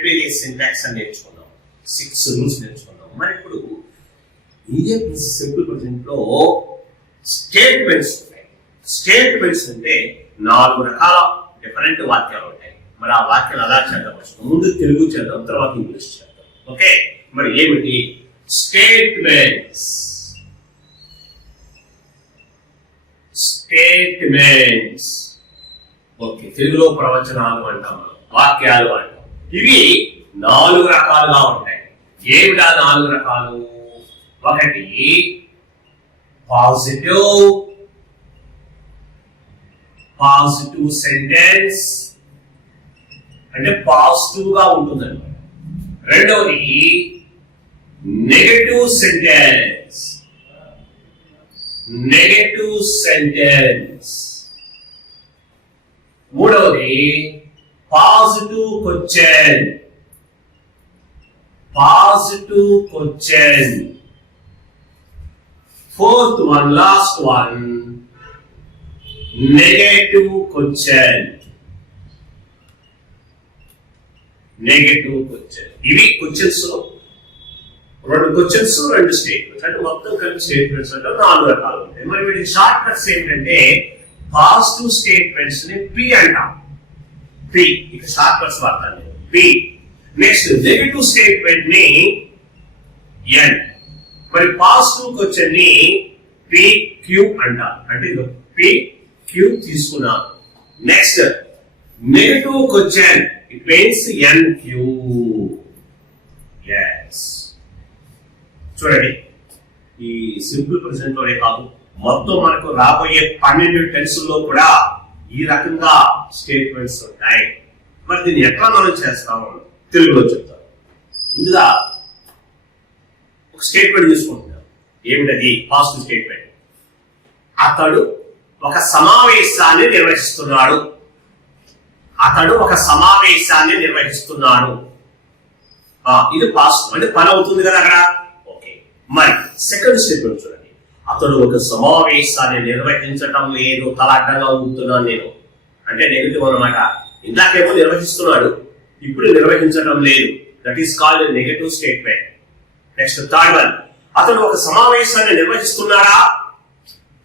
Previous syntax అని నేర్చుకున్నాం, 6 rules నేర్చుకున్నాం. మరి ఇప్పుడు ఇదే సింపుల్ ప్రెజెంట్ లో స్టేట్మెంట్స్ ఉంటాయి. స్టేట్మెంట్స్ అంటే 4 రకాల డిఫరెంట్ వాక్యాలు ఉంటాయి. మరి ఆ వాక్యాలు అలా చేద్దాం. ముందు తెలుగు చేద్దాం, తర్వాత ఇంగ్లీష్ చేద్దాం. ఓకే, మరి ఏమిటి స్టేట్మెంట్స్? స్టేట్మెంట్స్ ఓకే, తెలుగులో ప్రవచనాలు అంటాం, వాక్యాలు అంటాం. ఇవి 4 రకాలుగా ఉంటాయి. ఏమిటా 4 రకాలు? ఒకటి పాజిటివ్ సెంటెన్స్, అంటే పాజిటివ్ గా ఉంటుందండి. రెండవది నెగటివ్ సెంటెన్స్, నెగటివ్ సెంటెన్స్. మూడవది positive question, positive question. Fourth one, last one, negative question. Negative question. ఇవి క్వశ్చన్స్, 2 క్వశ్చన్స్ 2 స్టేట్మెంట్స్, అంటే మొత్తం కలిపి స్టేట్మెంట్స్ అంటే 4 రకాలు ఉంటాయి. మరి వీటి షార్ట్ కట్స్ ఏంటంటే పాజిటివ్ స్టేట్మెంట్స్ ని పి అంటాం. పి ఇక షార్ట్ కట్స్ వాడతాను, పి. నెక్స్ట్ నెగటివ్ స్టేట్మెంట్ ని ఎన్. మరి పాజిటివ్ క్వశ్చన్ ని పి క్యూ అంటాం. అంటే పి క్యూ తీసుకున్నాం. Next negative question it means N Q. Yes, చూడండి ఈ సింపుల్ ప్రెజెంట్ లోనే కాదు, మొత్తం మనకు రాబోయే 12 టెన్సుల్లో కూడా ఈ రకంగా స్టేట్మెంట్స్ ఉంటాయి. మరి దీన్ని ఎట్లా మనం చేస్తాము తెలుగులో చెప్తాను. ముందుగా ఒక స్టేట్మెంట్ తీసుకుంటున్నాం. ఏమిటది? Positive statement. అతడు ఒక సమావేశాన్ని నిర్వహిస్తున్నాడు. అతడు ఒక సమావేశాన్ని నిర్వహిస్తున్నాడు. ఇది పాజిటివ్, అంటే పని అవుతుంది కదా అక్కడ. ఓకే, మరి సెకండ్ స్టేట్మెంట్ చూడండి. అతడు ఒక సమావేశాన్ని నిర్వహించటం లేదు, తల అడ్డంగా ఉంటున్నాను నేను, అంటే నెగటివ్ అన్నమాట. ఇందాకేమో నిర్వహిస్తున్నాడు, ఇప్పుడు నిర్వహించటం లేదు. That is called negative statement. Next third one, అతడు ఒక సమావేశాన్ని నిర్వహిస్తున్నాడా?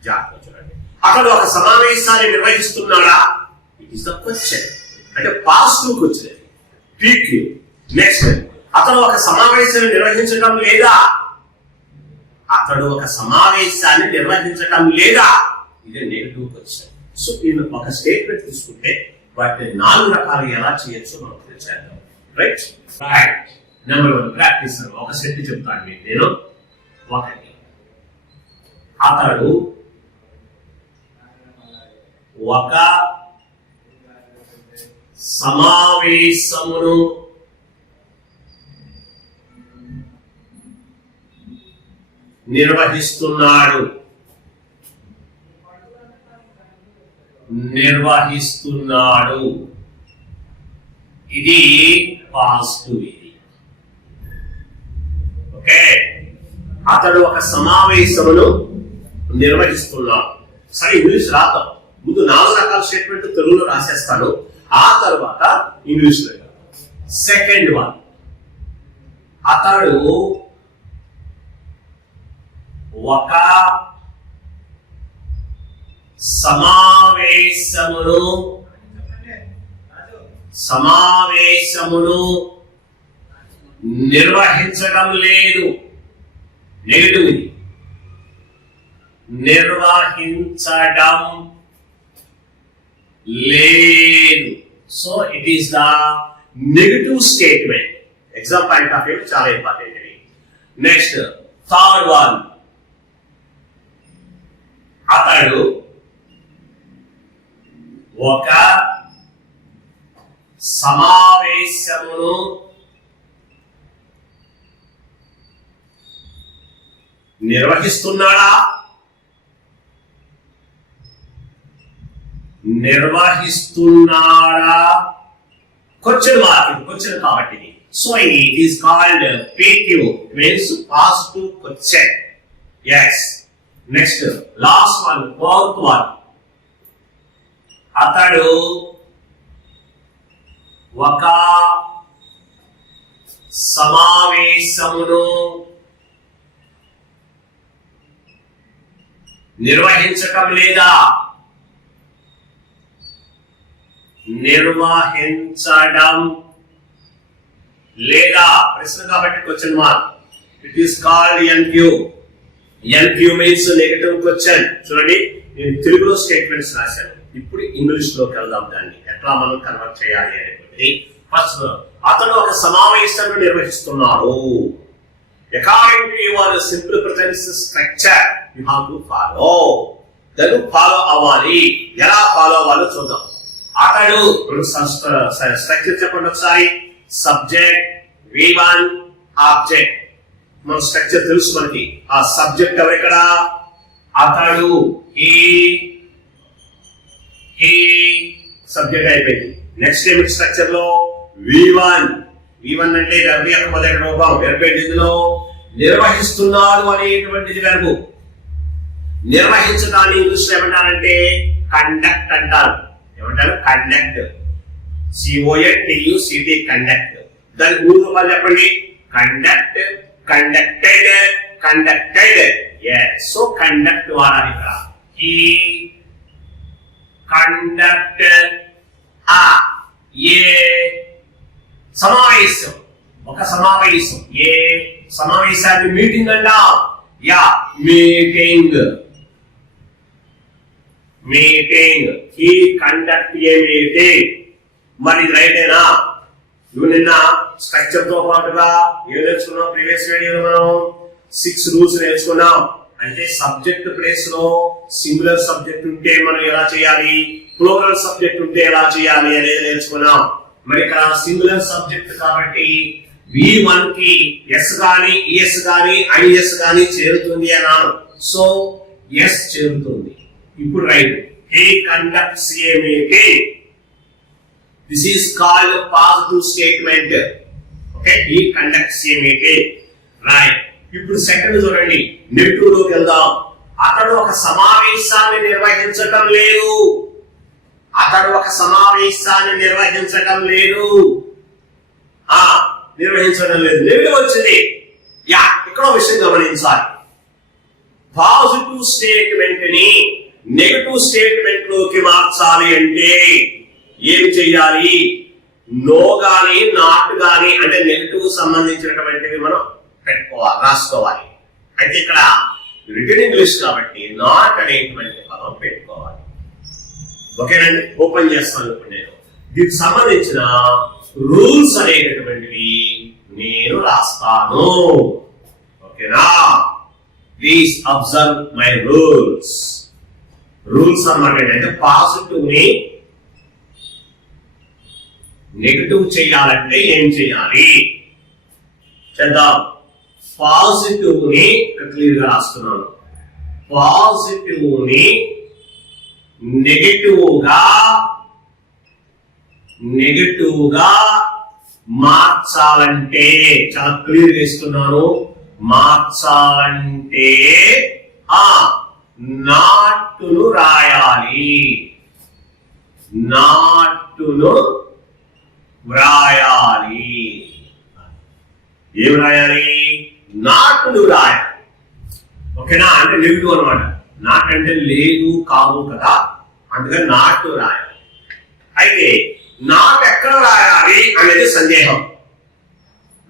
జాగ్రత్త చూడండి, అతడు ఒక సమావేశాన్ని నిర్వహిస్తున్నాడా? ఇట్ ఈస్ ద క్వశ్చన్, అంటే పాజిటివ్ క్వశ్చన్, పీక్యూ. నెక్స్ట్, అతడు ఒక సమావేశాన్ని నిర్వహించటం లేదా? అతడు ఒక సమావేశాన్ని నిర్వహించటం లేదా? ఇది నెగటివ్ క్వశ్చన్. సో నేను ఒక స్టేట్మెంట్ తీసుకుంటే వాటిని 4 రకాలు ఎలా చేయొచ్చో మనం చేద్దాం. Right right. Number 1 practice. ఒక సెట్ చెప్తాను మీకు నేను. ఒకటి, అతడు ఒక సమావేశమును నిర్వహిస్తున్నాడు. నిర్వహిస్తున్నాడు, ఇది పాజిటివ్. ఇది ఓకే. అతడు ఒక సమావేశమును నిర్వహిస్తున్నాడు. సరే, ఇంగ్లీష్ రాద్దాం. ముందు 4 రకాల స్టేట్మెంట్ తెలుగులో రాసేస్తాను, ఆ తర్వాత ఇంగ్లీష్ లో. సెకండ్ వన్, అతడు ఒక సమావేశమును నిర్వహించడం లేదు. నెగటివ్. నిర్వహించడం లేదు. So it is the negative statement. Exam point of view చాలా ఇంపార్టెంట్ ఇది. నెక్స్ట్ థర్డ్ వన్, అతడు ఒక సమావేశమును నిర్వహిస్తున్నాడా? నిర్వహిస్తున్నాడా? క్వశ్చన్ మార్క్, క్వశ్చన్ కాబట్టి. So it is called PQ, means positive question. yes. Next last one, fourth one, అతడు ఒక సమావేశమును నిర్వహించటం లేదా నిర్వహించడం లేదా ప్రశ్న కాబట్టి question mark. It is called NQ. NQ means negative question. చూడండి, నేను తెలుగులో స్టేట్మెంట్స్ రాశాను, ఇప్పుడు ఇంగ్లీష్ లోకి వెళ్దాం. దాన్ని ఎట్లా మనం కన్వర్ట్ చేయాలి అనేటువంటిది. ఫస్ట్, అతను ఒక సమావేశాన్ని నిర్వహిస్తున్నాడు. According to your simple presence structure you have to follow. దాన్ని ఫాలో అవ్వాలి. ఎలా ఫాలో అవ్వాలో చూద్దాం. అతడు స్ట్రక్చర్ చెప్పండి ఒకసారి. Subject, V1, object. మన స్ట్రక్చర్ తెలుసు మనకి. ఆ సబ్జెక్ట్ ఎవరు ఇక్కడ? అతడు. హీ సబ్జెక్ట్ అయిపోయింది. నెక్స్ట్ ఏమిటి స్ట్రక్చర్ లో? V1 అంటే వెర్బ్ యొక్క మొదటి రూపం. వెర్బ్ ఇందులో నిర్వహిస్తున్నాడు అనేటువంటిది వెర్బ్. నిర్వహించడాన్ని ఇంగ్లీష్ లో ఏమంటారంటే కండక్ట్ అంటారు. ఏమంటారు? కండక్ట్. CONDUCT conduct. దాని మూడు రూపాయలు చెప్పండి. Conduct, conducted, conducted. So conduct వాడాలి ఇక్కడ. ఈ కండక్ట్ ఏ సమావేశం, ఒక సమావేశం. ఏ సమావేశాన్ని మీటింగ్ అంటాం. Yeah, meeting. మీటింగ్. ఈ కండక్ట్ ఏ మీటింగ్. మరి రైటేనా? నువ్వు నిన్న స్ట్రక్చర్ తో పాటుగా ఏం నేర్చుకున్నాం? ప్రీవియస్ వీడియోలో మనం 6 రూల్స్ నేర్చుకున్నాం. అంటే సబ్జెక్ట్ ప్లేస్ లో సింగులర్ సబ్జెక్ట్ ఉంటే మనం ఎలా చేయాలి, ప్లూరల్ సబ్జెక్ట్ ఉంటే ఎలా చేయాలి అనేది నేర్చుకున్నాం. మరి ఇక్కడ సింగులర్ సబ్జెక్ట్ కాబట్టి V1 కి S గాని ES గాని IS గాని చేరుతుంది అన్నాను. సో S చేరుతుంది. ఇప్పుడు right. He conducts a meeting. This is called a positive statement. Okay, he conducts a meeting. Right. ఇప్పుడు సెకండ్ చూడండి, నెగిటివ్ లోకి వెళ్దాం. అతడు ఒక సమావేశాన్ని నిర్వహించటం లేదు. అతడు ఒక సమావేశాన్ని నిర్వహించటం లేదు. నిర్వహించడం లేదు. నెగిటివ్ వచ్చింది. యా, ఇక్కడ విషయం గమనించాలి. పాజిటివ్ స్టేట్మెంట్ ని నెగిటివ్ స్టేట్మెంట్ లోకి మార్చాలి అంటే ఏం చెయ్యాలి? నో గాని నాట్ గాని అంటే నెగిటివ్ సంబంధించినటువంటివి మనం పెట్టుకోవాలి, రాసుకోవాలి. అయితే ఇక్కడ రిటన్ ఇంగ్లీష్ కాబట్టి నాట్ అనేటువంటి పదం పెట్టుకోవాలి. ఓకేనండి, ఓపెన్ చేస్తాను ఇప్పుడు నేను. దీనికి సంబంధించిన రూల్స్ అనేటటువంటివి నేను రాస్తాను. ఓకేనా? Please observe my rules. Rules అన్నమాట అంటే పాజిటివ్ ని నెగటివ్ చేయాలంటే ఏం చేయాలి చేద్దాం. పాజిటివ్ ని క్లియర్ గా రాస్తున్నాను. పాజిటివ్ ని నెగటివ్ గా మార్చాలంటే చాలా క్లియర్ గా ఇస్తున్నాను. మార్చాలంటే నాటును రాయాలి. నాటును వ్రాయాలి. ఏం రాయాలి? నాటును రాయాలి. ఓకేనా? అంటే నెగిటివ్ అనమాట. నాట్ అంటే లేదు కాదు కదా, అందుకని నాటు రాయాలి. అయితే నాట్ ఎక్కడ రాయాలి అనేది సందేహం.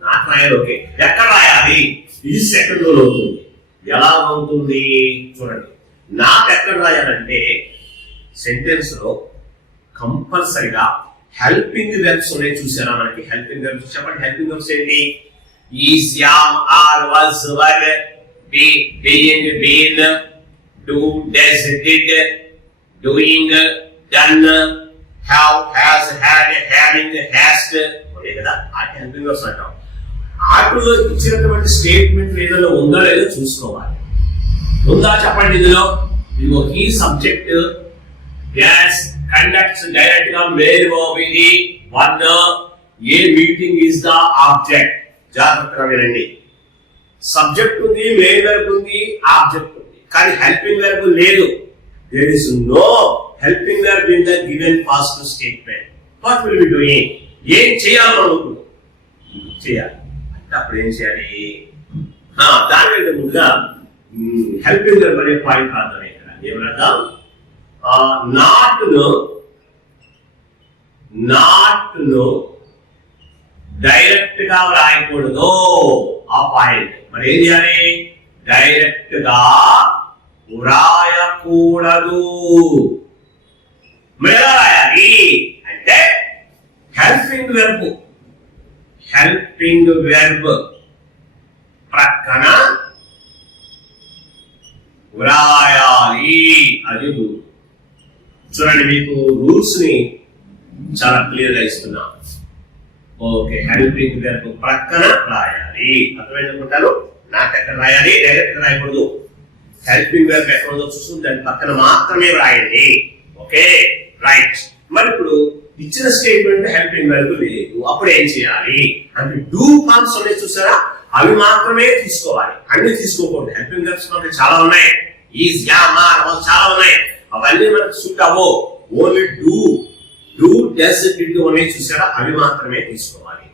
నాట్ రాయాలి, ఓకే. ఎక్కడ రాయాలి? ఈ సెకండ్ లో అవుతుంది. ఎలా అవుతుంది చూడండి. నాట్ ఎక్కడ రాయాలంటే సెంటెన్స్ లో కంపల్సరిగా హెల్పింగ్ వెర్బ్స్ ఉన్నాయి. చూసారా మనకి హెల్పింగ్ వెర్బ్స్? చెప్పండి, హెల్పింగ్ వెర్బ్స్ ఏంటి? Is, am, are, was, were, be, being, been, do, does, did, doing, done, have, has, had, having, hast ఉన్నాయి కదా. ఆ హెల్పింగ్ వెర్బ్స్ అంటాం. ఆటలో ఇచ్చినటువంటి స్టేట్మెంట్ ఏదైనా ఉందా లేదో చూసుకోవాలి. ఉందా చెప్పండి. ఇందులో ఇదిగో ఈ సబ్జెక్ట్ గ్యాస్ కండక్ట్స్ డైరెక్ట్ గా మేల్ వర్బ్ ఇది 1. ఏ మీటింగ్ ఇస్ ద ఆబ్జెక్ట్. జాగ్రత్తగా వినండి. సబ్జెక్ట్ ఉంది, మెయిన్ వెర్బ్ ఉంది, ఆబ్జెక్ట్ ఉంది, కానీ హెల్పింగ్ వెర్బ్ లేదు. There is no helping verb in the given past statement. What will be doing? ఏం చేయాలి? చేయాలి. అప్పుడు ఏం చేయాలి? దానికంటే ముందుగా హెల్పింగ్ వెర్బ్ అనే పాయింట్ రాద్దాం. ఇక్కడ ఏమరాద్దాం? నాట్ ను డైరెక్ట్ గా రాయకూడదు. ఆ పాయింట్ మరి ఏం చేయాలి? డైరెక్ట్ గా వ్రాయకూడదు. మరి ఎలా రాయాలి అంటే హెల్పింగ్ వెర్బ్ ప్రక్కన వ్రాయాలి. అది రూల్. చూడండి, మీకు రూల్స్ ని చాలా క్లియర్ గా ఇస్తున్నా. ఓకే, హెల్పింగ్ వెర్బ్ ప్రక్కన రాయాలి. అర్థమైందనుకుంటాను. నాకెక్కడ రాయాలి? డైరెక్ట్ రాయకూడదు. హెల్పింగ్ వెర్బ్ ఎక్కడ ఉందో చూసుకుని దాని పక్కన మాత్రమే రాయండి. Okay, right. మరి ఇప్పుడు ఇచ్చిన స్టేట్మెంట్ హెల్పింగ్ వెర్బ్ లేదు, అప్పుడు ఏం చేయాలి అంటే డూ ఫార్మ్స్ ఉన్నాయి చూసారా, అవి మాత్రమే తీసుకోవాలి. అన్ని తీసుకోకూడదు. హెల్పింగ్ వెర్బ్స్ మనకి చాలా ఉన్నాయి. ఈజ్, యా, మార్ చాలా ఉన్నాయి. అవన్నీ మనకు సూట్ అవ్వవు. ఓన్లీ డూ, డస్, డిడ్ ఉన్నాయి చూసారా, అవి మాత్రమే తీసుకోవాలి.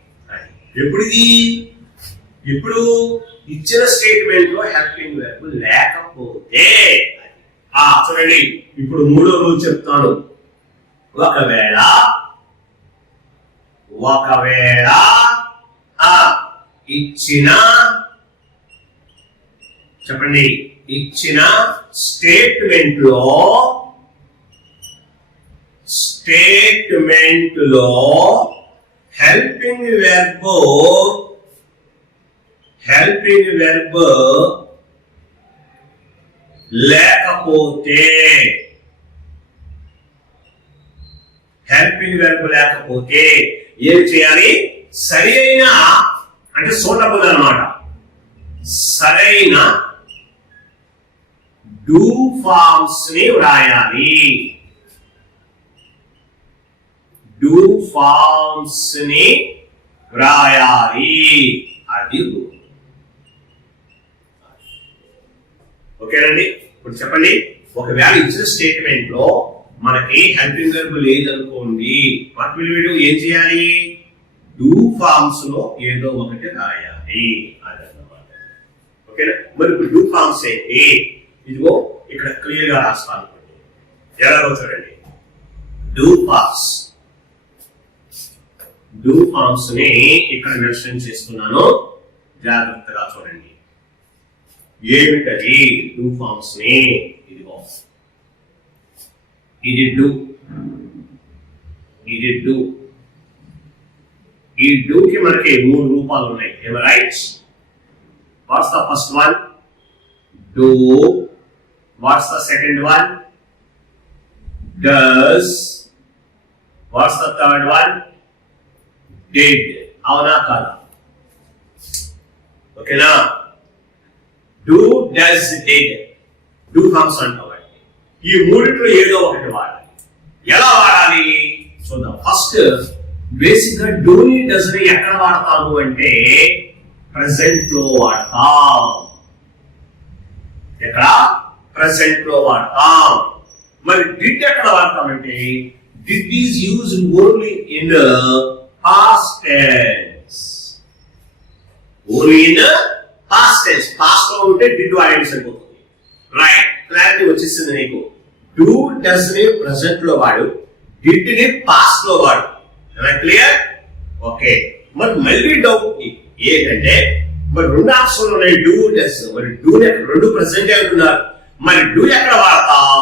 ఇప్పుడు ఇచ్చిన స్టేట్మెంట్ లో హెల్పింగ్ వెర్బ్ లేకపోతే చూడండి, ఇప్పుడు మూడో రూల్ చెప్తాను. ఒకవేళ ఇచ్చిన స్టేట్మెంట్ లో హెల్పింగ్ వెర్బ్ లేకపోతే ఏం చేయాలి? సరి అయిన అంటే సూటబుల్ అన్నమాట, సరైన డూ ఫార్మ్స్ ని వ్రాయాలి. అది ఓకేనండి. ఇప్పుడు చెప్పండి, ఒకవేళ ఇచ్చిన స్టేట్మెంట్ లో మనకి హెల్పింగ్ వెర్బ్ లేదనుకోండి, వాట్ విల్ వి డు? ఏం చేయాలి? డూ ఫార్మ్స్ లో ఏదో ఒకటి రాయాలి. అదన్నమాట. ఓకేనా? మరి ఇప్పుడు డూ ఫార్మ్స్ ఏంటి? ఇదిగో ఇక్కడ క్లియర్ గా రాస్తాను. ఎలా చూడండి, డూ ఫార్మ్స్ ని ఇక్కడ మెన్షన్ చేస్తున్నాను, జాగ్రత్తగా చూడండి. ఏమిటది డూ ఫార్మ్స్ ని? ఇదిగో ఇది డూ. ఈ డూ కి మనకి మూడు రూపాలు ఉన్నాయి. Right? What's the first one? Do. What's the second one? Does. What's the third one? Did. అవునా కాదా? ఓకేనా? Do, does, did do forms అంటాం. ఈ మూడిట్లో ఏదో ఒకటి వాడాలి. ఎలా వాడాలి చూద్దాం. ఫస్ట్ బేసిక్ గా డూని డస్ ని ఎక్కడ వాడతాము అంటే ప్రెసెంట్ లో వాడతాం. ఎక్కడ? ప్రెసెంట్ లో వాడతాం. మరి డిడ్ ఎక్కడ వాడతామంటే did is used only in past tense. Past లో ఉంటే డిడ్ వాడేది సరిపోతుంది. రైట్, క్లారిటీ వచ్చేసింది నీకు. డూ డస్ ని ప్రెసెంట్ లో వాడు, డిడ్ ని పాస్ట్ లో వాడు. క్లియర్? ఓకే. మరి మళ్ళీ డౌట్ ఏంటంటే మరి రెండు ఆప్షన్లు ఉన్నాయి, డూ, డస్. మరి డూ రెండు ప్రెసెంట్ అంటున్నారు, మరి డూ ఎక్కడ వాడతాం,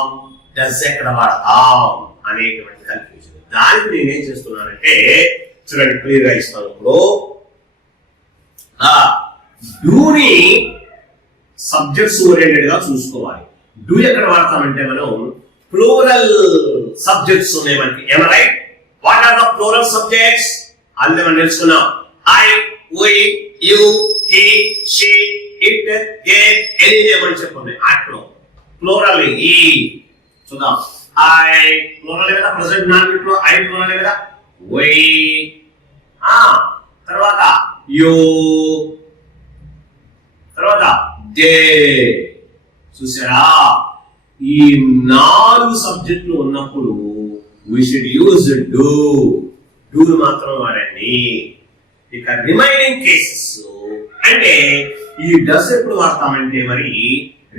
డస్ ఎక్కడ వాడతాం అనేటువంటి కన్ఫ్యూజన్. దానికి నేనేం చేస్తున్నానంటే చూడండి, క్లియర్ గా ఇస్తాను. ఇప్పుడు డూని సబ్జెక్ట్స్ ఓరియంటెడ్ గా చూసుకోవాలి. డూ ఎక్కడ వాడతామంటే మనం ప్లూరల్ సబ్జెక్ట్స్ ఉన్నాయి మనకి. Right? What are the plural subjects అంటే మనం తెలుసుకున్నాం. I, we, you, he, she, it, they, any అని చెప్పున్నాయి. అట్లో ప్లూరల్ ఈ చూద్దాం. ఐ ప్లూరల్ కదా, ప్రెసెంట్ నాలుగిట్లో ఐ ప్లూరల్ కదా. వి, తర్వాత యు, తర్వాత దే. చూసారా? ఈ 4 సబ్జెక్టులు ఉన్నప్పుడు we should use do. Do మాత్రం వాడండి. ఇక రిమైనింగ్ కేసెస్ అంటే ఈ డస్ ఎప్పుడు వాడతామంటే మరి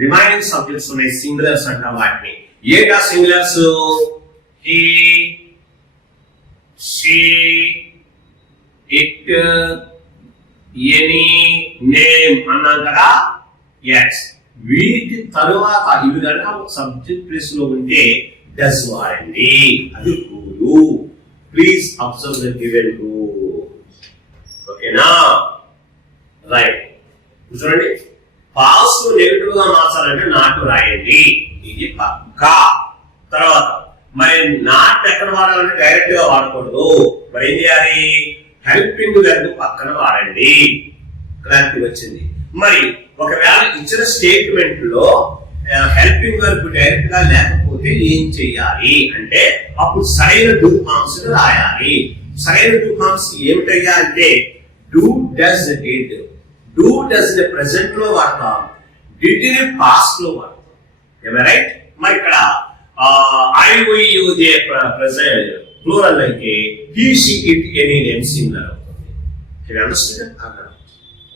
రిమైనింగ్ సబ్జెక్ట్స్ ఉన్నాయి, సింగులర్స్ అంటాం వాటిని. ఏంటా singulars? He, she, it, any, name అన్నాం కదా. ఎస్, వీటి తరువాత ఇవి కనుక సబ్జెక్ట్ ప్లేస్ లో ఉంటే డస్ వాడండి. అది rule. Please observe the given rule. ఓకేనా? రైట్. చూడండి, పాస్ట్ నెగటివ్ గా మార్చాలంటే నాటు రాయండి, ఇది పక్కా. తర్వాత మరి నాట్ ఎక్కడ వాడాలంటే డైరెక్ట్ గా వాడకూడదు. మరి ఏం చేయాలి? హెల్పింగ్ వెర్బ్ పక్కన వాడండి. క్లారిటీ వచ్చింది. మరి ఒకవేళ ఇచ్చిన స్టేట్మెంట్ లో హెల్పింగ్ వెర్బ్ డైరెక్ట్ గా లేకపోతే ఏం చెయ్యాలి అంటే అప్పుడు సరైన డూ ఫార్మ్స్ రాయాలి. సరైన డూ ఫార్మ్స్ ఏమిటయ్యా అంటే do, does, did. Do, does ని ప్రెసెంట్ లో వాడతాం, డిడ్ ని పాస్ట్ లో వాడతాం. రైట్? మరి ఇక్కడ I, we, you, they present plural అయితే he, she, it, any name singular అవుతుంది. అండర్స్టాండ్?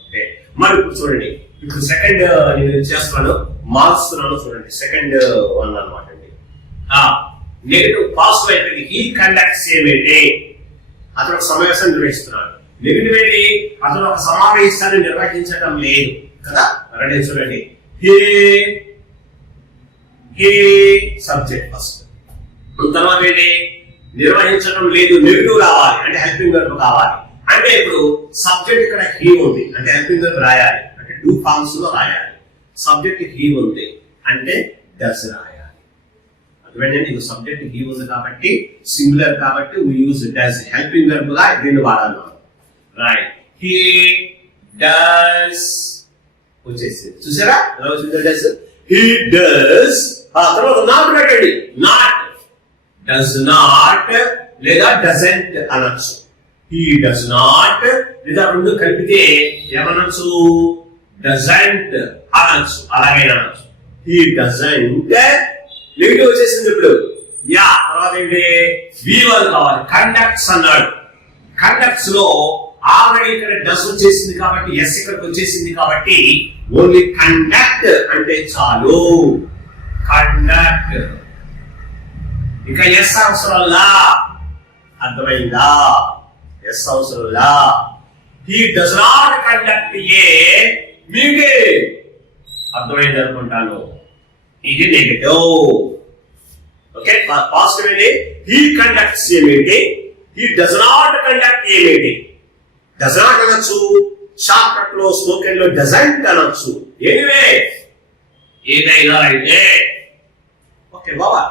ఓకే. మరి ఇప్పుడు చూడండి, ఇప్పుడు సెకండ్ నేను చేస్తున్నాను, మార్చుతున్నాను. చూడండి, సెకండ్ వన్ అనమాట అండి. నెగటివ్ పాస్ట్ అయితే హీ కండక్ట్స్ ఏ మీటింగ్, అతను ఒక సమావేశాన్ని నిర్వహిస్తున్నాడు. నెగటివ్ ఏంటి? అతను ఒక సమావేశాన్ని నిర్వహించడం లేదు కదా. రెడీ? చూడండి, హీ సబ్జెక్ట్ ఫస్ట్, తర్వాత ఏంటి? నిర్వహించడం లేదు, నెగటివ్ రావాలి అంటే హెల్పింగ్ వెర్బ్ కావాలి. అంటే ఇప్పుడు సబ్జెక్ట్ ఇక్కడ హీ ఉంది అంటే హెల్పింగ్ వెర్బ్ రాయాలి, అంటే డూ ఫార్మ్స్ లో రాయాలి. సబ్జెక్ట్ హీ ఉంది అంటే డస్ రాయాలి. అర్థమైందండి? ఇది సబ్జెక్ట్ హీ ఉంది కాబట్టి సింగులర్ కాబట్టి we use does. Helping verb గా దీన్ని వాడాలి. రైట్. హీ డస్ వచ్చేసింది. చూసారా ఎలా వచ్చింది? Does, he does. తర్వాత నాట్ పెట్టండి. నాట్, డస్ నాట్ లేదా డజంట్ అనొచ్చు. హీ డస్ నాట్ లేదా రెండు కలిపితే ఏమనొచ్చు? డజంట్ అనొచ్చు. అలాగే అనొచ్చు. He doesn't. నెగటివ్ వచ్చేసింది ఇప్పుడు. యా, తర్వాత ఏంటి? V1 కావాలి. కండక్ట్స్ అన్నాడు. కండక్ట్స్ లో ఆల్రెడీ ఇక్కడ డస్ వచ్చేసింది కాబట్టి ఎస్ ఇక్కడికి వచ్చేసింది కాబట్టి ఓన్లీ కండక్ట్ అంటే చాలు. కండక్ట్. ఇంకా ఎస్ అవసరంలా. అర్థమైందా? ఎస్ అవసరంలా. He does not conduct a meeting. అర్థమైంది అనుకుంటాను. ఇది నెగటివ్. ఓకే. పాజిటివ్ ఏంటి? He conducts a meeting, he does not conduct a meeting. Does not అనొచ్చు, షార్ట్ కట్ లో స్పోకెన్ లో డజంట్ అనొచ్చు. ఎనీవే ఏదైనా అయితే ఓకే బాబా.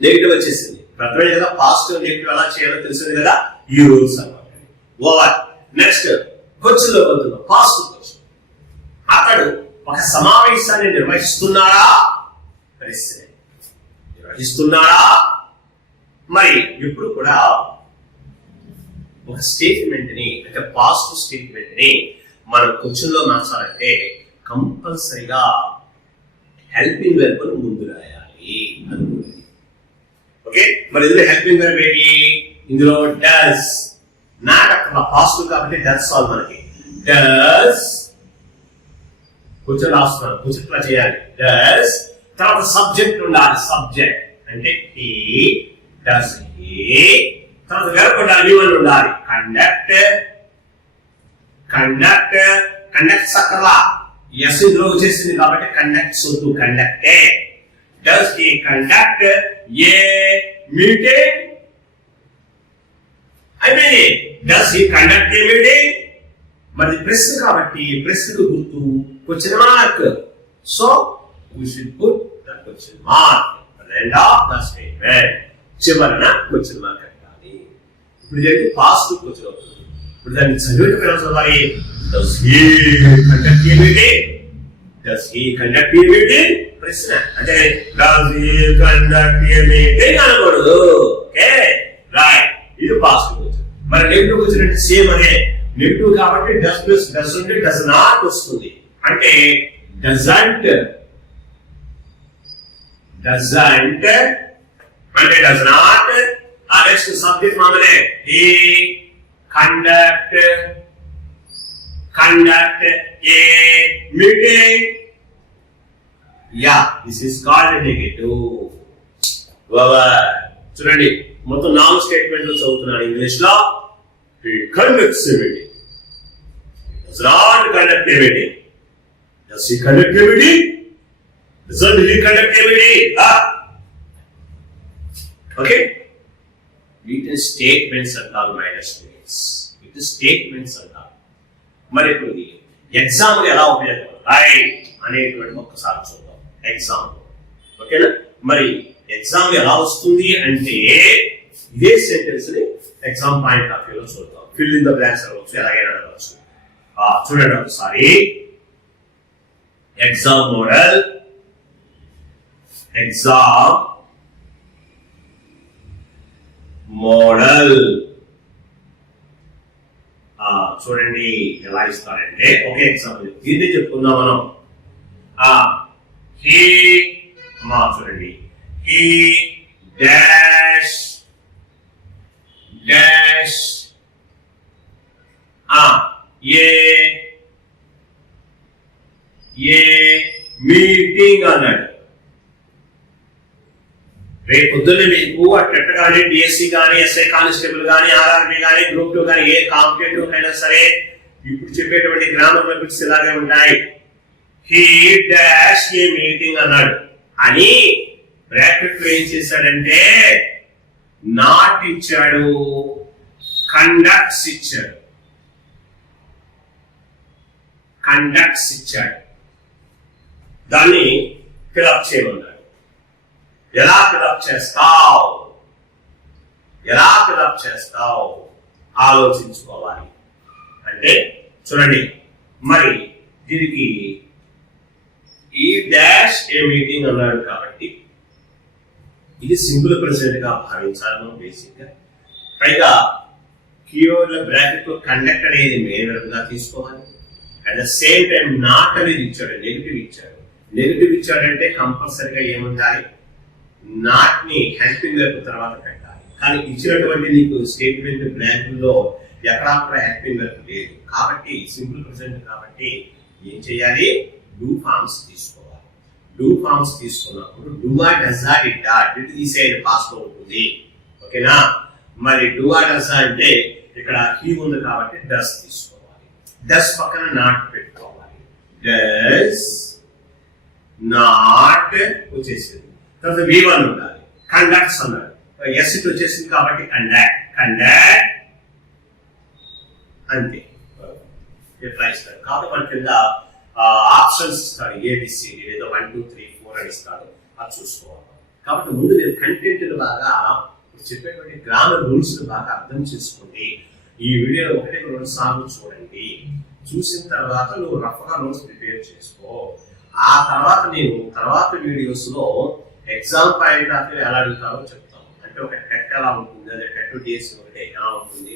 నెగిటివ్ వచ్చేసింది. ప్రతివే కదా పాజిటివ్ నెగిటివ్ ఎలా చేయాలో తెలిసింది కదా. ఈ రూల్స్ అన్నమాట. ఓవర్. నెక్స్ట్ క్వశ్చన్ లో వెళ్తున్నాం. Positive question. అతడు ఒక సమావేశాన్ని నిర్వహిస్తున్నాడా? పరిస్థితి నిర్వహిస్తున్నాడా? మరి ఎప్పుడు కూడా ఒక స్టేట్మెంట్ ని అంటే పాజిటివ్ స్టేట్మెంట్ ని మనం క్వశ్చన్ లో మార్చాలంటే కంపల్సరిగా హెల్పింగ్ వెర్బ్ ముందు రాయాలి అనుకుంది. ఓకే. మరి ఇందులో హెల్పింగ్ వెర్బ్ ఏంటి? ఇందులో డస్. నాట్ అక్కడ పాజిటివ్ కాబట్టి డస్ సాల్వ్ మనకి. డస్ క్వశ్చన్ రాస్తున్నాను, క్వశ్చన్ ఇట్లా చేయాలి. డస్ తర్వాత సబ్జెక్ట్ ఉండాలి. సబ్జెక్ట్ అంటే హీ, డస్ హీ. తర్వాత వెర్బ్ ఉండాలి, V1 ఉండాలి. కండక్ట్. కండక్ట్. కండక్ట్స్ అక్కడ ఎస్ ఇందులో వచ్చేసింది కాబట్టి కండక్ట్స్ వద్దు, కండక్టే. Does he conduct a meeting? అయిపోయింది. Does he conduct a meeting? మరి ప్రశ్న కాబట్టి ప్రశ్నకు గుర్తు question mark. So we should put the question mark at the end of the statement. చివరన క్వశ్చన్ మార్క్ పెట్టాలి. ఇప్పుడు ఇది పాజిటివ్ క్వశ్చన్ అవుతుంది. ఇప్పుడు దాన్ని చదివేటప్పుడు ఎలా చదవాలి? Does he conduct a meeting? Does he conduct a meeting? ప్రశ్న అంటే does he conduct a meeting అనకూడదు. Okay right. ఇది పాజిటివ్ క్వశ్చన్. మరి నెగిటివ్ క్వశ్చన్ అంటే సేమ్ అదే. నెగిటివ్ కాబట్టి డస్ ప్లస్ డస్ ఉంటే డస్ నాట్ వస్తుంది. అంటే డజంట్. డజంట్ అంటే డస్ నాట్. ఆ నెక్స్ట్ సబ్జెక్ట్ మామూలే he conduct a meeting. Yeah, this is called negative. చూడండి మొత్తం 4 స్టేట్మెంట్లు చదువుతున్నాను ఇంగ్లీష్ లో. He conducts a meeting. Does not conduct a meeting. Does he conduct a meeting? Doesn't he conduct a meeting? Okay? వీటిని statements అంటారు minor students. వీటిని statements అంటారు. మరి ఇప్పుడు ఎగ్జాంపుల్ ఎలా ఉపయోగపడతాయి అనేటువంటి ఒక్కసారి చూద్దాం. ఎగ్జాంపుల్ ఓకేనా. మరి ఎగ్జాంపుల్ ఎలా వస్తుంది అంటే ఇదే సెంటెన్స్ ని ఎగ్జామ్ పాయింట్ ఆఫ్ వ్యూలో చూద్దాం. ఫిల్ ఇన్ ద బ్లాంక్స్ అవ్వచ్చు, ఎలాగైనా అవ్వచ్చు. చూడండి ఒకసారి. ఎగ్జామ్ మోడల్, ఎగ్జామ్ మోడల్ చూడండి ఎలా ఇస్తారంటే ఒకే ఎగ్జాంపుల్ దీన్ని చెప్పుకుందాం మనం. చూడండి he dash ఏ మీటింగ్ అన్నాడు. రేపు పొద్దున్నే మీకు అట్ట కానీ డిఎస్సి కానీ ఎస్ఐ కానిస్టేబుల్ కానీ ఆర్ఆర్బి కానీ గ్రూప్ 2 కానీ ఏ కాంపిటేటివ్ అయినా సరే ఇప్పుడు చెప్పేటువంటి గ్రామర్ లిమిట్స్ ఇలాగే ఉంటాయి. హీ డాష్ ఏ మీటింగ్ అన్నాడు అని బ్రాకెట్ లో ఏం చేశాడంటే నాట్ ఇచ్చాడు, కండక్ట్స్ ఇచ్చాడు. కండక్ట్స్ ఇచ్చాడు. దాన్ని ఫిలప్ చేయమన్నాడు. ఎలా ఫిలప్ చేస్తావు ఆలోచించుకోవాలి. అంటే చూడండి మరి దీనికి ఈ డాష్ ఏ మీటింగ్ అన్నాడు కాబట్టి ఇది సింపుల్ ప్రెసెంట్ గా భావించాలి మనం బేసిక్ గా. పైగా కీవర్డ్ బ్రాకెట్ లో కండక్ట్ అనేది మెయిన్ వర్బ్ గా తీసుకోవాలి. At the same time not అనేది ఇచ్చాడు, నెగిటివ్ ఇచ్చాడు. నెగిటివ్ ఇచ్చాడంటే కంపల్సరీగా ఏముండాలి, నాట్ ని హెల్పింగ్ వర్బ్ తర్వాత పెట్టాలి. కానీ ఇచ్చినటువంటి నీకు స్టేట్మెంట్ బ్లాంక్ లో ఎక్కడా కూడా హెల్పింగ్ వర్బ్ లేదు కాబట్టి సింపుల్ ప్రెసెంట్ కాబట్టి ఏం చేయాలి, డూ ఫార్మ్స్ తీసుకోవాలి. డూ ఫార్మ్స్ తీసుకున్నప్పుడు do or does or it or ఇటు తీసేయండి పాస్ లో ఉంటుంది. ఓకేనా. మరి డూ ఆర్ డస్ అంటే ఇక్కడ హీ ఉంది కాబట్టి డస్ తీసుకోవాలి. డస్ పక్కన నాట్ పెట్టుకోవాలి. డస్ నాట్ వచ్చేసింది. తర్వాత V1 ఉండాలి. కండక్ట్స్ అన్నాడు. ఎస్ ఇట్ వచ్చేసింది కాబట్టి కండక్ట్ అంతే ఎట్లా ఇస్తాడు. కాబట్టి మన కింద ఆప్షన్స్ ఇస్తాడు, ABCD లేదా 1 2 3 4 అని ఇస్తాడు. అది చూసుకోవాలి. కాబట్టి ముందు మీరు కంటెంట్ బాగా చెప్పేటువంటి గ్రామర్ రూల్స్ బాగా అర్థం చేసుకోండి. ఈ వీడియోలో 1-2 సార్లు చూడండి. చూసిన తర్వాత నువ్వు రఫ్ గా నోట్స్ ప్రిపేర్ చేసుకో. ఆ తర్వాత నేను తర్వాత వీడియోస్ లో ఎగ్జామ్ పాయింట్ ఆఫ్ వ్యూ ఎలా అడుగుతారో చెప్తాను. అంటే ఒక టెట్ ఎలా ఉంటుంది, అదే టెట్ డిఎస్ ఒకటి ఎలా ఉంటుంది,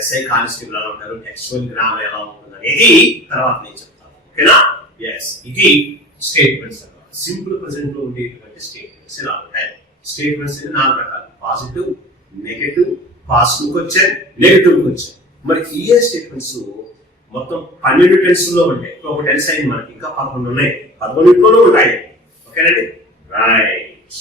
ఎస్ఐ కానిస్టేబుల్ ఎలా ఉంటారు, టెక్స్చువల్ గ్రామర్ ఎలా ఉంటుంది అనేది తర్వాత నేను చెప్తాను. ఓకేనా. ఎస్, ఇది స్టేట్మెంట్స్ అన్నమాట. సింపుల్ ప్రెసెంట్ లో ఉండేటువంటి స్టేట్మెంట్స్ ఇలా ఉంటాయి. స్టేట్మెంట్స్ 4 రకాలు, positive, negative, positive question, negative question. మరి ఈ స్టేట్మెంట్స్ మొత్తం 12 టెన్స్ లో ఉంటాయి. ఒక టెన్స్ అయింది మనకి, ఇంకా 11 ఉన్నాయి. 11 ఉంటాయి. ఓకేనండి. రైట్.